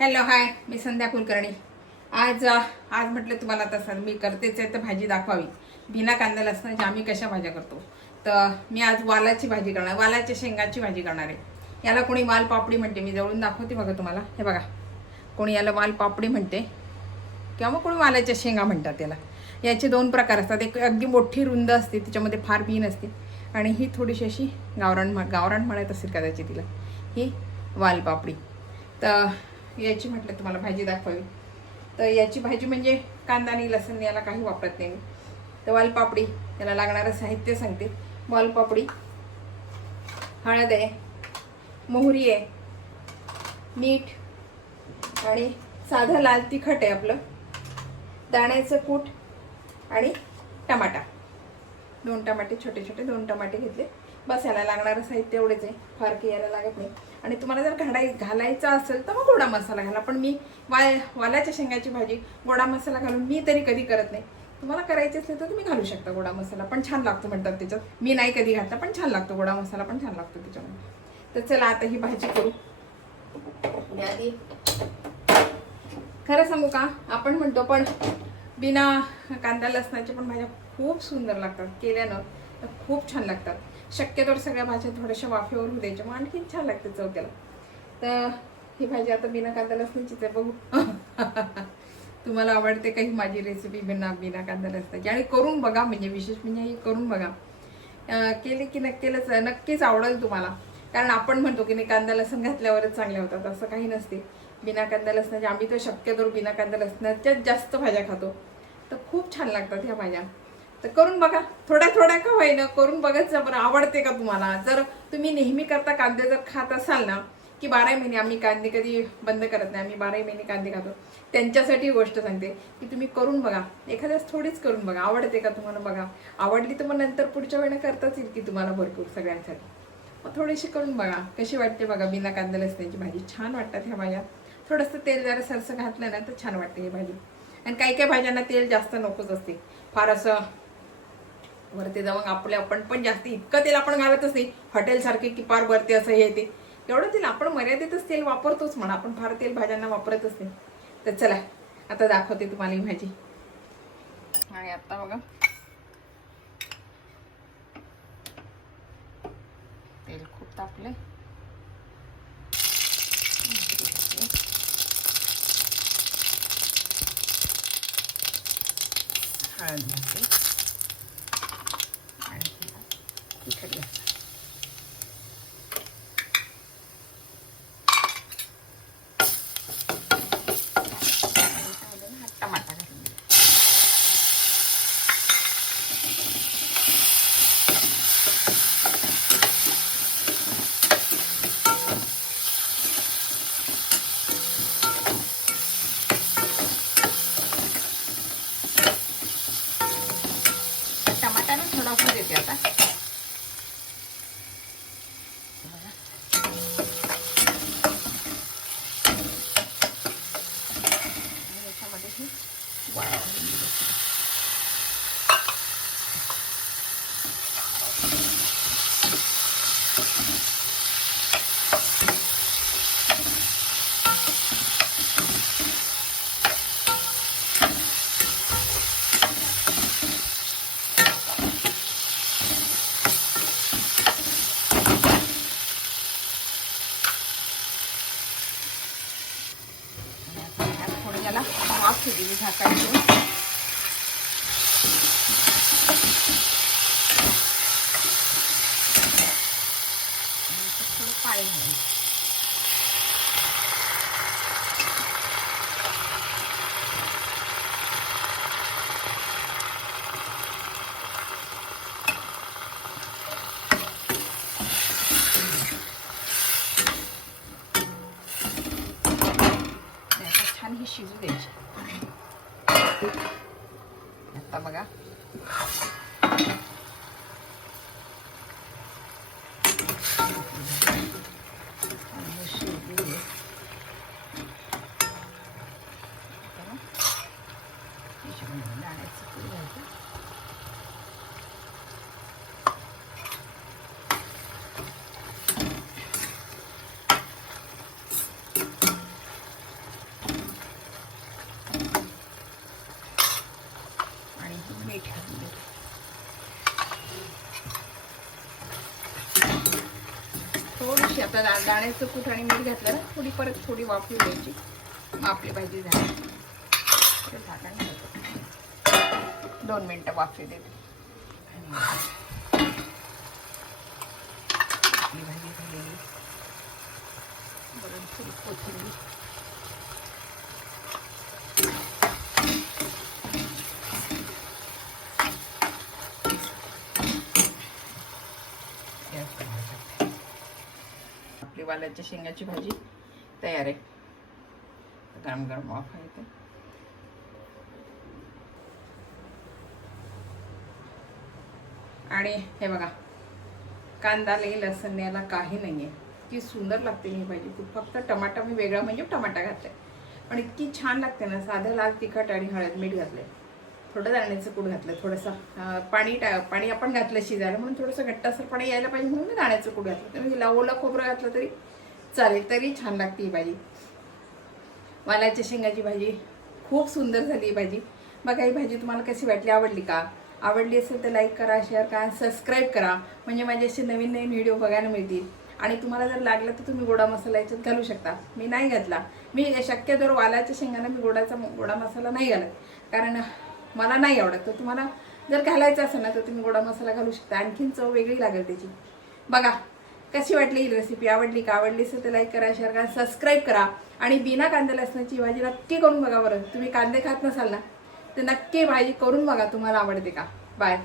Hello hi, मी संध्या कुलकर्णी. आज म्हटलं तुम्हाला तसं मी करतेच आहे तर भाजी दाखवावी. बिना कांदा लसणाची आम्ही कशा भाज्या करतो. तर मी आज वालाची भाजी करणार, वालाच्या शेंगाची भाजी करणार आहे. याला कोणी वाल पापडी म्हणते. मी जवळून दाखवते बघा तुम्हाला. हे बघा, कोणी याला वाल पापडी म्हणते किंवा मग कोणी वालाच्या शेंगा म्हणतात याला. याचे दोन प्रकार असतात. एक अगदी मोठी रुंद असते, त्याच्यामध्ये फार बी नसते, आणि ही थोडीशी अशी गावरान म्हणत असेल कदाचित तिला, ही वाल पापडी. तर याची म्हटलं तुम्हाला भाजी दाखवावी. तर याची भाजी म्हणजे कांदा आणि लसूण याला काही वापरत नाही मी. तर वालपापडी, याला लागणारं साहित्य सांगते. वालपापडी, हळद आहे, मोहरी आहे, मीठ आणि साधं लाल तिखट आहे आपलं, दाण्याचं कूट आणि टमाटा. 2 टमाटे, छोटे छोटे 2 टमाटे घेतले. बस याला लागणारं साहित्य एवढेच आहे, फार काही याला लागत नाही. आणि तुम्हाला जर घालायचा असेल तर मग गोडा मसाला घाला. पण मी वालाच्या शेंगाची भाजी गोडा मसाला घालून मी तरी कधी करत नाही. तुम्हाला करायची असेल तर तुम्ही घालू शकता गोडा मसाला, पण छान लागतो म्हणतात त्याच्यात. मी नाही कधी घातला, पण छान लागतो गोडा मसाला, पण छान लागतो त्याच्यामध्ये. तर चला आता ही भाजी करू. आधी खरं सांगू का, आपण म्हणतो पण बिना कांदा लसणाच्या पण भाज्या खूप सुंदर लागतात. केल्यानं तर खूप छान लागतात. शक्यतोवर सगळ्या भाज्या थोड्याशा वाफेवर होऊ द्यायच्या, मग आणखीन छान लागते चव त्याला. तर ही भाजी आता बिना कांदा लसणाचीच आहे. बघू तुम्हाला आवडते का ही माझी रेसिपी बिना कांदा लसणाची. आणि करून बघा, म्हणजे विशेष म्हणजे ही करून बघा. केली की नक्कीच आवडेल तुम्हाला. कारण आपण म्हणतो की नाही कांदा लसण घातल्यावरच चांगल्या होतात, असं काही नसते. बिना कांदा लसणाच्या आम्ही तर शक्यतोवर बिना कांदा लसणाच्याच जास्त भाज्या खातो. तर खूप छान लागतात ह्या भाज्या. तर करून बघा, थोड्या का होईना करून बघायचं. बरं, आवडते का तुम्हाला? जर तुम्ही नेहमी करता कांदे जर खात असाल ना, की 12 महिने, आम्ही कांदे कधी बंद करत नाही, आम्ही 12 महिने कांदे खातो, त्यांच्यासाठी गोष्ट सांगते की तुम्ही करून बघा. एखाद्याच थोडीच करून बघा, आवडते का तुम्हाला बघा. आवडली तर मग नंतर पुढच्या वेळेला करताच येईल की तुम्हाला भरपूर सगळ्यांसाठी. मग थोडीशी करून बघा कशी वाटते बघा. बिना कांदा लसणाची भाजी छान वाटतात ह्या भाज्या. थोडंसं तेल जरा सरसं घातलं ना तर छान वाटते ही भाजी. आणि काही भाज्यांना तेल जास्त नकोच असते, फार असं वरती जाऊन आपण पण जास्त इतकं तेल आपण घालतच नाही हॉटेल सारखे की फार वरती असं हे येते. एवढं तेल आपण मर्यादितच तेल वापरतोच म्हणा, आपण फार तेल भाज्यांना वापरतच नाही. तर चला आता दाखवते तुम्हाला ही भाजी. आणि आता बघा तेल खूप तापले. हळद घातली आणि तिखट घातलं. टमाटा घालून टमाटा ना थोडा होऊ देते आता. याच्यामध्ये वाळ थोडी याला वाफ दिली झाकायची. थोडं पाणी घालायचं. छान ही शिजू द्यायची. आता बघा आता दाण्याचं कूट आणि मीठ घातलं ना, थोडी परत थोडी वाफी द्यायची, मग आपली भाजी झाली. झाकण ठेवतो, 2 मिनिटं वाफी देते. आपली भाजी झालेली. बरं थोडी कोथिंबीर. आपली वालाच्या शेंगाची भाजी तयार आहे. गरम गरम वाफायचं. आणि हे बघा, कांदा लसूण याला काही नाहीये. इतकी सुंदर लागते ही भाजी. फक्त टमाटा मी वेगळा म्हणजे टमाटा घातलाय, पण इतकी छान लागते ना. साधं लाल तिखट आणि हळद मीठ घातलंय, थोडं दाण्याचं कूट घातलं, थोडंसं पाणी आपण घातलं शिजायला म्हणून थोडंसं घट्टसर पाणी यायला पाहिजे म्हणून मी दाण्याचं कूट घातलं. तुम्ही ओलं खोबरं घातलं तरी चालेल, तरी छान लागते ही भाजी. वालाच्या शेंगाची भाजी खूप सुंदर झाली ही भाजी. बघा, ही भाजी तुम्हाला कशी वाटली, आवडली का? आवडली असेल तर लाईक करा, शेअर करा, सबस्क्राईब करा, म्हणजे माझे असे नवीन नवीन व्हिडिओ बघायला मिळतील. आणि तुम्हाला जर लागलं तर तुम्ही गोडा मसाला याच्यात घालू शकता. मी नाही घातला. मी शक्यतो वालाच्या शेंगांना मी गोडा मसाला नाही घालत, कारण मला नाही आवडत. तर तुम्हाला जर घालायचं असेल ना तर तुम्ही गोडा मसाला घालू शकता, आणखीन चव वेगळी लागेल त्याची. बघा कशी वाटली ही रेसिपी, आवडली का? आवडली असेल तर लाईक करा, शेअर करा, सबस्क्राईब करा. आणि बिना कांदा लसणाची भाजी नक्की करून बघा. बरं तुम्ही कांदे खात नसाल ना तर नक्की भाजी करून बघा, तुम्हाला आवडते का? बाय.